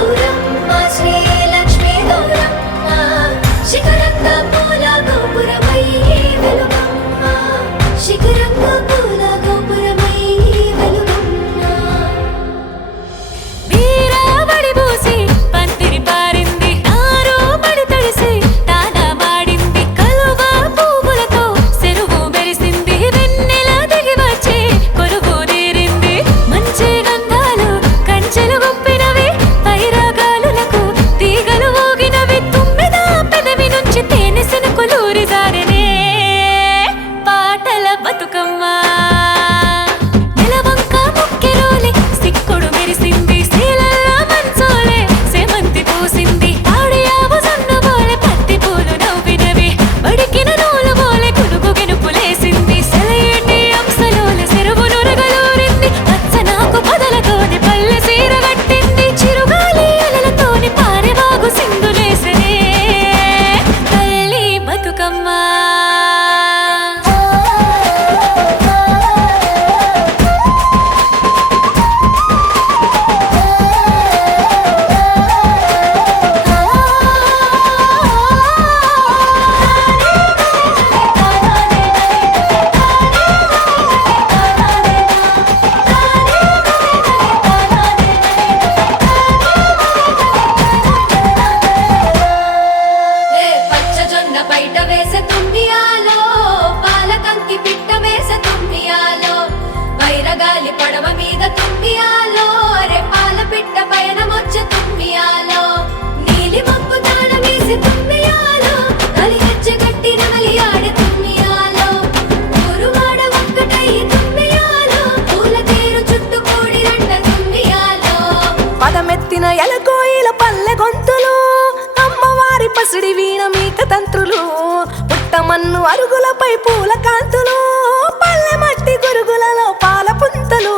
గౌరమ్మ శ్రీలక్ష్మీ గౌరమ్మ శిఖరంగా పూల గోపురమై వెలుగమ్మ శిఖరంగా పూల గోపురమై వెలుగమ్మ వీరావడి పూసి పందిరి పారింది నారో మడి తడిసి తానా మాడింది కలువ పువ్వులతో చెరువు మెరిసింది వెన్నెల దిగి వచ్చి కొలువు తీరింది మంచి గంధాలు కంచెలు గుప్పినవి పైరాగాలులకు తీగలు ఊగినవి తుమ్మెద పెదవి నుంచి తేనె సెనుకులూరి జారినే పాటల బతుకమ్మ నెలవంక ముక్కెరోలి సిక్కుడు మెరిసింది శీలల్ల మంచోలే సేమంతి పూసింది ఆడియావు సన్న బోలే పత్తి పూలు నవ్వినవి బడికిన నూలు బోలే కునుకు గెనుపులేసింది సెలయేటి అంశలోల చెరువు నురగలూరింది పచ్చనాకు పొదలతోని పల్లె సీర కట్టింది చిరుగాలి అలలతోని పారెవాగు సింధులేసనే తల్లి బతుకమ్మ పచ్చజొన్న బయట వేసే తుమ్మియాలో పాలకంకి పిట్ట వేసే తుమ్మియాలో వైరగాలి పడవ మీద తుమ్మియాలో అరే పాల పిట్ట పయనమొచ్చే తుమ్మియాలో నీలి మబ్బు తాళ వేసి తుమ్మియాలో కలిగచ్చ గట్టి నవలి ఆడే తుమ్మియాలో ఊరువాడ ఒక్కటయ్యి తుమ్మియాలో పూల తేరు చుట్టూ కూడి రండ తుమ్మియాలో పదమెత్తిన ఎలకోయిల పల్లె గొంతులు అమ్మవారి పసిడి వీణ మీక తంత్రులు పుట్టమన్ను అరుగులపై పూల కాంతులు పల్లె మట్టి గురుగులలో పాల పుంతలు